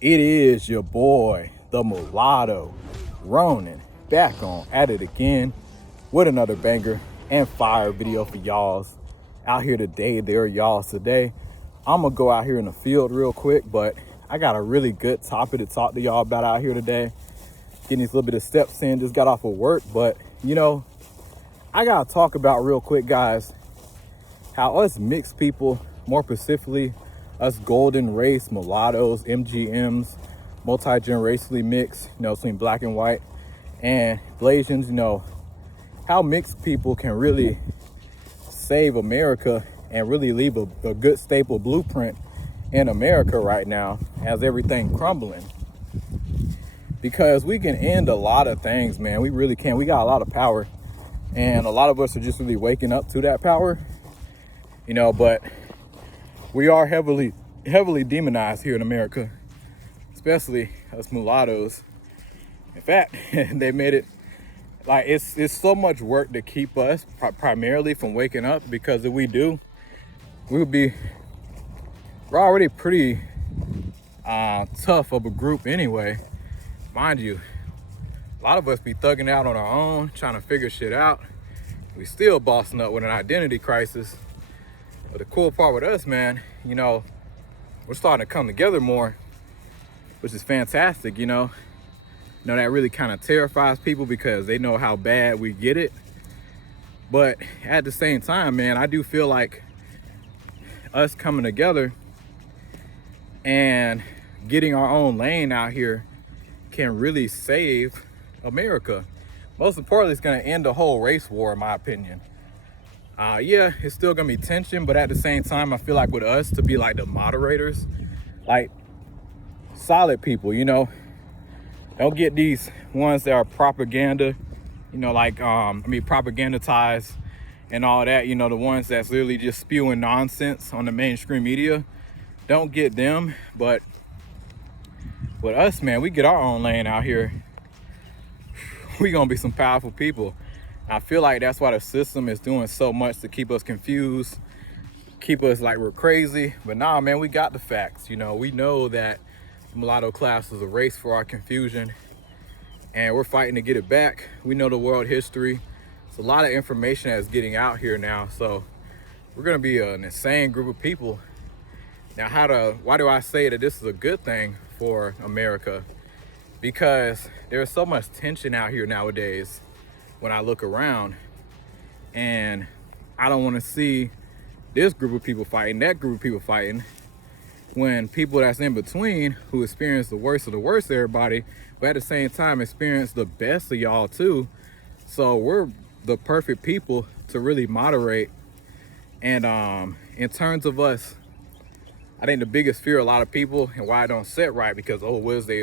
It is your boy, the mulatto, Ronin, back on at it again with another banger and fire video for y'all's out here today. There, y'all's today. I'm gonna go out here in the field real quick, but I got a really good topic to talk to y'all about out here today. Getting these little bit of steps in, just got off of work, but I gotta talk about real quick, guys, how us mixed people, more specifically us golden race mulattoes, MGMs, multi-generationally mixed, between black and white and Blasians, how mixed people can really save America and really leave a good staple blueprint in America right now as everything crumbling. Because we can end a lot of things, man. We really can. We got a lot of power, and a lot of us are just really waking up to that power, but we are heavily demonized here in America, especially us mulattoes. In fact, they made it like it's so much work to keep us primarily from waking up, because if we do, we're already pretty tough of a group anyway. Mind you, a lot of us be thugging out on our own, trying to figure shit out. We still bossing up with an identity crisis. But the cool part with us, man, we're starting to come together more, which is fantastic. That really kind of terrifies people because they know how bad we get it. But at the same time, man, I do feel like us coming together and getting our own lane out here can really save America. Most importantly, it's going to end the whole race war, in my opinion. Yeah, it's still gonna be tension, but at the same time, I feel like with us to be like the moderators, like solid people, don't get these ones that are propaganda, propagandatized and all that, the ones that's literally just spewing nonsense on the mainstream media. Don't get them. But with us, man, we get our own lane out here, we gonna be some powerful people. I feel like that's why the system is doing so much to keep us confused, keep us like we're crazy. But nah, man, we got the facts. We know that the mulatto class is a race for our confusion, and we're fighting to get it back. We know the world history. It's a lot of information that's getting out here now. So we're gonna be an insane group of people. Now, why do I say that this is a good thing for America? Because there's so much tension out here nowadays. When I look around, and I don't want to see this group of people fighting, that group of people fighting, when people that's in between, who experience the worst of the worst of everybody, but at the same time experience the best of y'all too. So we're the perfect people to really moderate. And in terms of us, I think the biggest fear of a lot of people, and why I don't sit right, because what is they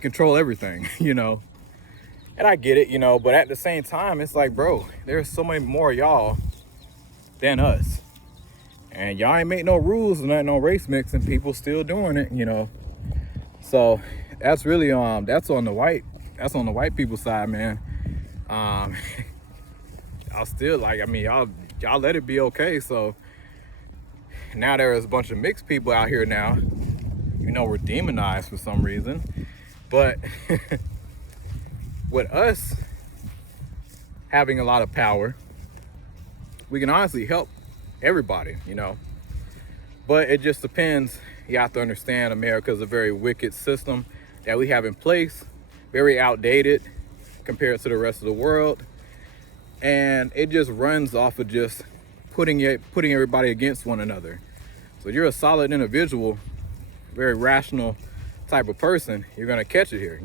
control everything, And I get it, but at the same time, it's like, bro, there's so many more y'all than us. And y'all ain't make no rules and nothing on race mixing, people still doing it, So that's really that's on the white people side, man. I'll still y'all let it be okay. So now there is a bunch of mixed people out here now. We're demonized for some reason. But with us having a lot of power, we can honestly help everybody, but it just depends. You have to understand America is a very wicked system that we have in place, very outdated compared to the rest of the world, and it just runs off of just putting everybody against one another. So you're a solid individual, very rational type of person, you're gonna catch it here.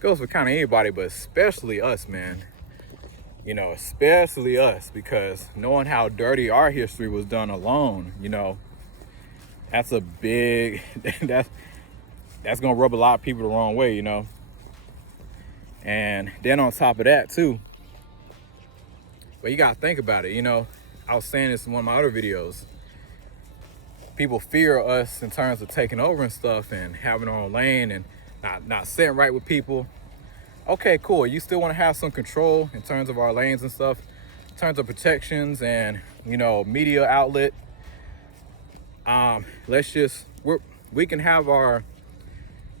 Goes for kind of anybody, but especially us, man. Especially us, because knowing how dirty our history was done alone, that's a big that's gonna rub a lot of people the wrong way, And then on top of that too, but you gotta think about it. I was saying this in one of my other videos, people fear us in terms of taking over and stuff and having our own lane and not sitting right with people. Okay, cool. You still want to have some control in terms of our lanes and stuff, in terms of protections and media outlet. we can have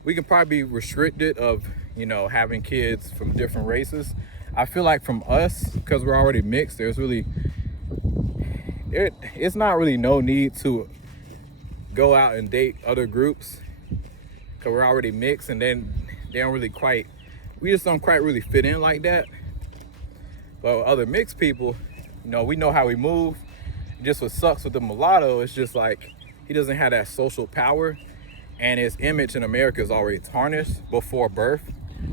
we can probably be restricted of, you know, having kids from different races. I feel like from us, because we're already mixed, there's really, it's not really no need to go out and date other groups, because we're already mixed, and then they don't really quite, we just don't quite really fit in like that. But with other mixed people, you know, we know how we move. Just what sucks with the mulatto, it's just like he doesn't have that social power, and his image in America is already tarnished before birth.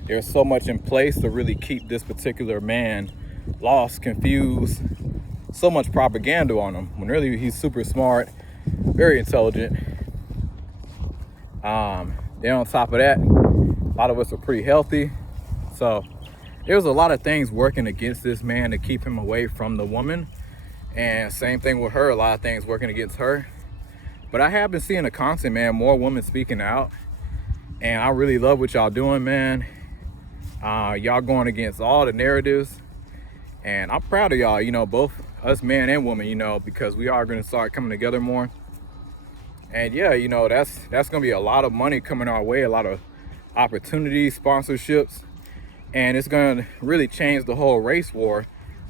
There's so much in place to really keep this particular man lost, confused, so much propaganda on him, when really he's super smart, very intelligent. Then on top of that, a lot of us are pretty healthy. So there's a lot of things working against this man to keep him away from the woman. And same thing with her, a lot of things working against her. But I have been seeing a constant, man, more women speaking out. And I really love what y'all doing, man. Y'all going against all the narratives. And I'm proud of y'all, you know, both us men and women, you know, because we are gonna start coming together more. And yeah, you know, that's gonna be a lot of money coming our way, a lot of opportunities, sponsorships. And it's gonna really change the whole race war.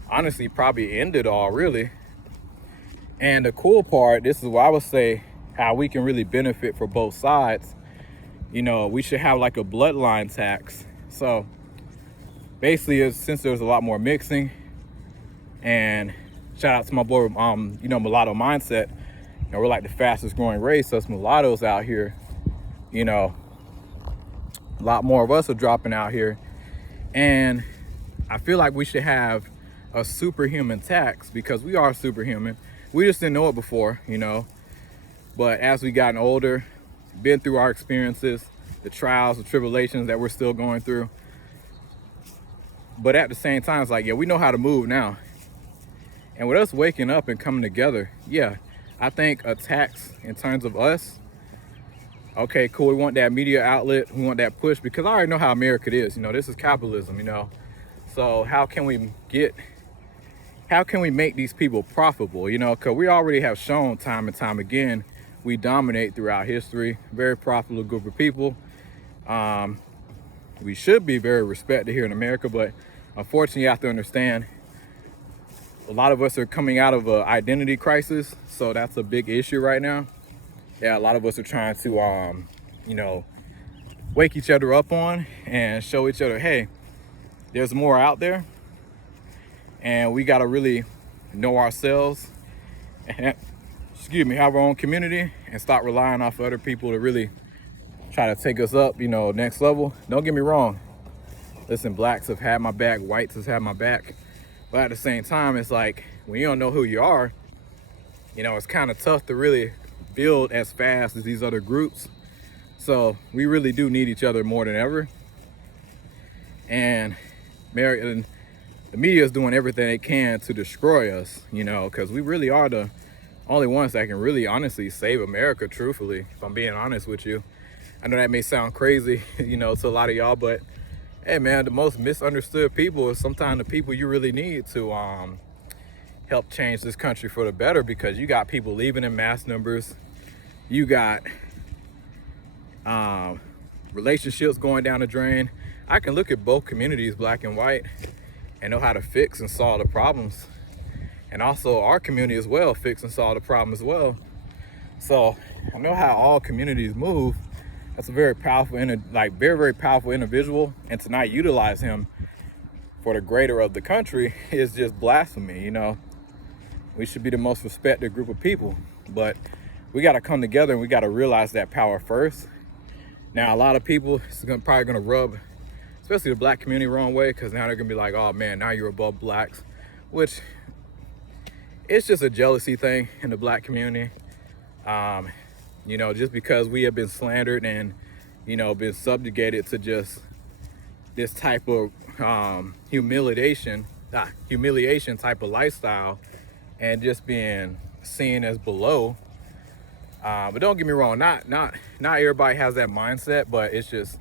Honestly, probably end it all, really. And the cool part, this is where I would say how we can really benefit for both sides. You know, we should have like a bloodline tax. So basically, since there's a lot more mixing, and shout out to my boy, you know, Mulatto Mindset. You know, we're like the fastest growing race, us mulattoes out here. You know, a lot more of us are dropping out here. And I feel like we should have a superhuman tax, because we are superhuman. We just didn't know it before, you know. But as we gotten older, been through our experiences, the trials, the tribulations that we're still going through. But at the same time, it's like, yeah, we know how to move now. And with us waking up and coming together, yeah, I think a tax in terms of us, okay, cool, we want that media outlet, we want that push, because I already know how America is, you know, this is capitalism, you know. So how can we make these people profitable, you know, because we already have shown time and time again, we dominate throughout history, very profitable group of people. We should be very respected here in America, but unfortunately you have to understand, a lot of us are coming out of an identity crisis, so that's a big issue right now. Yeah, a lot of us are trying to, you know, wake each other up on and show each other, hey, there's more out there, and we got to really know ourselves and, excuse me, have our own community and stop relying off other people to really try to take us up, you know, next level. Don't get me wrong. Listen, blacks have had my back, whites has had my back. But at the same time, it's like, when you don't know who you are, you know, it's kind of tough to really build as fast as these other groups. So we really do need each other more than ever. And the media is doing everything they can to destroy us, you know, because we really are the only ones that can really honestly save America, truthfully, if I'm being honest with you. I know that may sound crazy, you know, to a lot of y'all, but hey man, the most misunderstood people is sometimes the people you really need to help change this country for the better, because you got people leaving in mass numbers. You got relationships going down the drain. I can look at both communities, black and white, and know how to fix and solve the problems. And also our community as well, fix and solve the problem as well. So I know how all communities move. That's a very powerful, very powerful individual, and to not utilize him for the greater of the country is just blasphemy, you know. We should be the most respected group of people, but we got to come together and we got to realize that power first. Now, a lot of people, it's probably going to rub, especially the black community, wrong way, because now they're going to be like, oh man, now you're above blacks, which it's just a jealousy thing in the black community. You know, just because we have been slandered and, you know, been subjugated to just this type of humiliation type of lifestyle, and just being seen as below. But don't get me wrong, not everybody has that mindset, but it's just,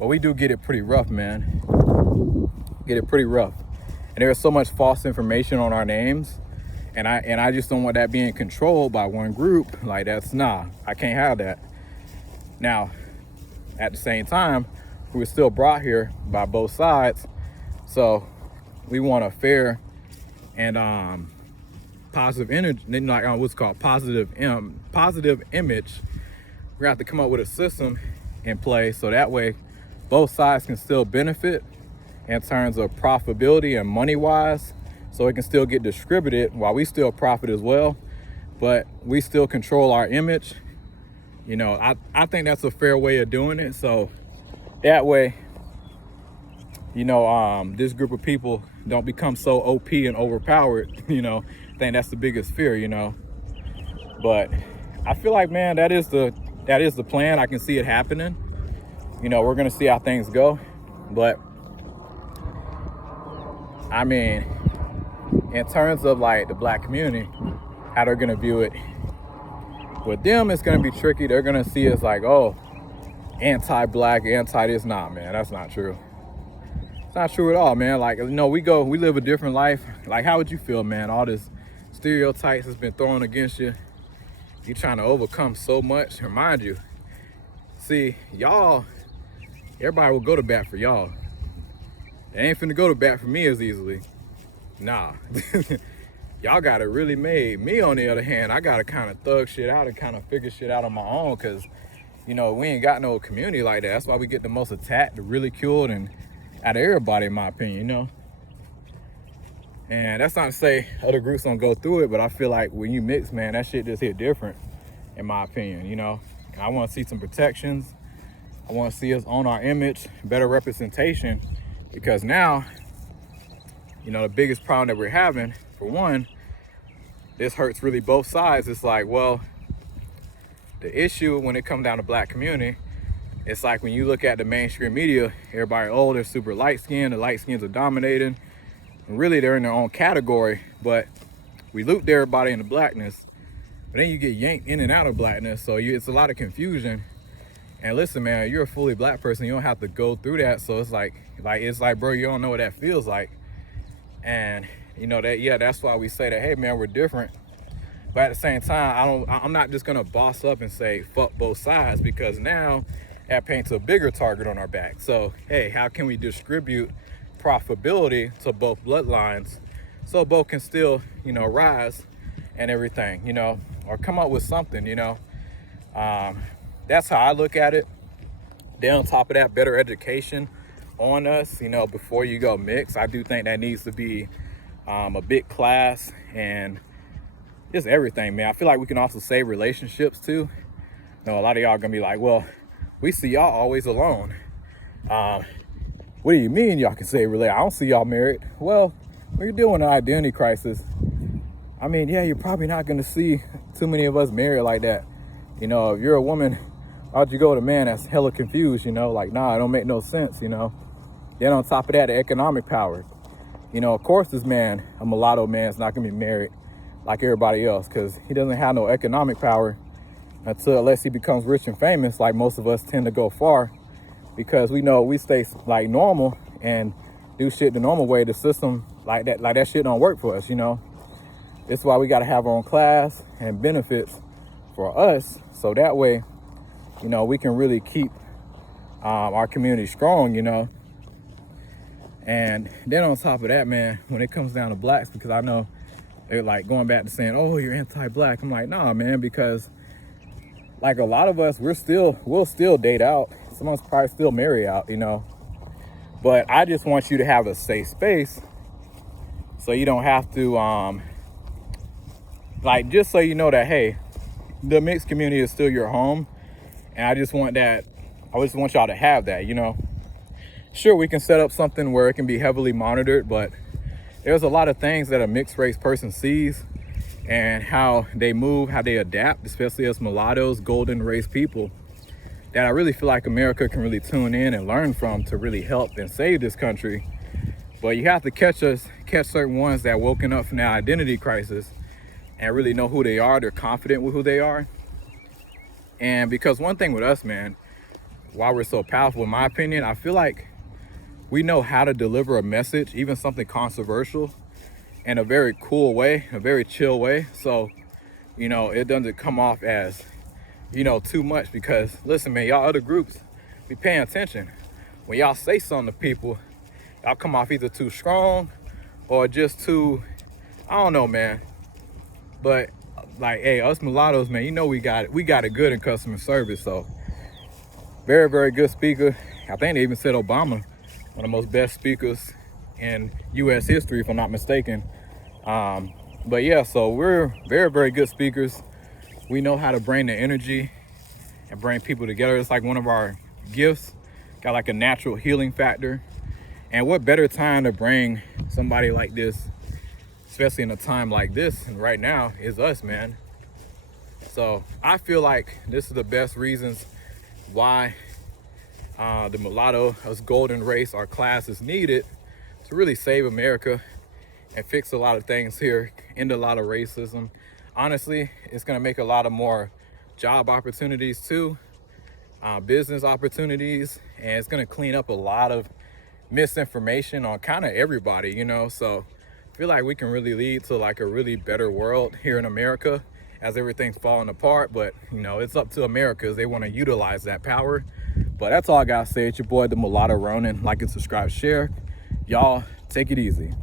well, we do get it pretty rough, man. Get it pretty rough. And there's so much false information on our names. And I just don't want that being controlled by one group. Like, I can't have that. Now, at the same time, we were still brought here by both sides. So we want a fair and positive energy, like what's called positive image. We're gonna have to come up with a system in place so that way both sides can still benefit in terms of profitability and money wise, so it can still get distributed while we still profit as well, but we still control our image. You know, I think that's a fair way of doing it. So that way, you know, this group of people don't become so OP and overpowered. You know, I think that's the biggest fear, you know. But I feel like, man, that is the plan. I can see it happening. You know, we're gonna see how things go. But I mean, in terms of like the black community, how they're gonna view it, with them, it's gonna be tricky. They're gonna see us like, oh, anti-black, anti-this. Nah, man, that's not true. It's not true at all, man. Like, you know, we live a different life. Like, how would you feel, man? All this stereotypes has been thrown against you. You're trying to overcome so much. Remind you, see, y'all, everybody will go to bat for y'all. They ain't finna go to bat for me as easily. Nah. Y'all got it really made. Me, on the other hand, I gotta kind of thug shit out and kind of figure shit out on my own, because, you know, we ain't got no community like that. That's why we get the most attacked, ridiculed, and out of everybody, in my opinion, you know. And that's not to say other groups don't go through it, but I feel like when you mix, man, that shit just hit different, in my opinion, you know. I want to see some protections. I want to see us own our image, better representation, because now, you know, the biggest problem that we're having, for one, this hurts really both sides. It's like, well, the issue when it comes down to black community, it's like when you look at the mainstream media, everybody, oh, they're super light skinned, the light skins are dominating, and really they're in their own category, but we looped everybody into blackness, but then you get yanked in and out of blackness, so it's a lot of confusion. And listen, man, you're a fully black person, you don't have to go through that. So it's like, bro, you don't know what that feels like. And you know that, yeah, that's why we say that, hey man, we're different. But at the same time, I'm not just gonna boss up and say fuck both sides, because now that paints a bigger target on our back. So hey, how can we distribute profitability to both bloodlines so both can still, you know, rise and everything, you know, or come up with something, you know. That's how I look at it. Then on top of that, better education on us, you know, before you go mix. I do think that needs to be a big class, and just everything, man. I feel like we can also save relationships too. You know, a lot of y'all gonna be like, well, we see y'all always alone. What do you mean y'all can save relationships? I don't see y'all married. Well, when you're doing an identity crisis, I mean, yeah, you're probably not gonna see too many of us married like that. You know, if you're a woman, how'd you go with a man that's hella confused, you know, like, nah, it don't make no sense, you know. Then on top of that, the economic power. You know, of course this man, a mulatto man, is not gonna be married like everybody else, because he doesn't have no economic power unless he becomes rich and famous, like most of us tend to go far, because we know we stay like normal and do shit the normal way. The system like that shit don't work for us, you know. That's why we gotta have our own class and benefits for us, so that way, you know, we can really keep our community strong, you know. And then on top of that, man, when it comes down to blacks, because I know they're like going back to saying, oh, you're anti-black. I'm like, nah, man, because like a lot of us, we'll still date out. Some of us probably still marry out, you know. But I just want you to have a safe space, so you don't have to, like, just so you know that, hey, the mixed community is still your home. And I just want y'all to have that, you know. Sure, we can set up something where it can be heavily monitored, but there's a lot of things that a mixed race person sees and how they move, how they adapt, especially as mulattoes, golden race people, that I really feel like America can really tune in and learn from to really help and save this country. But you have to catch certain ones that woken up from their identity crisis and really know who they are. They're confident with who they are. And because one thing with us, man, why we're so powerful, in my opinion, I feel like we know how to deliver a message, even something controversial, in a very cool way, a very chill way. So, you know, it doesn't come off as you know, too much, because listen, man, y'all other groups be paying attention. When y'all say something to people, y'all come off either too strong or just too, I don't know, man. But like, hey, us mulattoes, man, you know we got it good in customer service. So very, very good speaker. I think they even said Obama, one of the most best speakers in U.S. history, if I'm not mistaken. But yeah, so we're very, very good speakers. We know how to bring the energy and bring people together. It's like one of our gifts, got like a natural healing factor. And what better time to bring somebody like this, especially in a time like this and right now, is us, man. So I feel like this is the best reasons why the mulatto, us golden race, our class is needed to really save America and fix a lot of things here, end a lot of racism. Honestly, it's gonna make a lot of more job opportunities too, business opportunities, and it's gonna clean up a lot of misinformation on kind of everybody, you know. So I feel like we can really lead to like a really better world here in America as everything's falling apart. But you know, it's up to America if they want to utilize that power. But that's all I gotta say. It's your boy, the Mulatto Ronin. Like and subscribe, share. Y'all take it easy.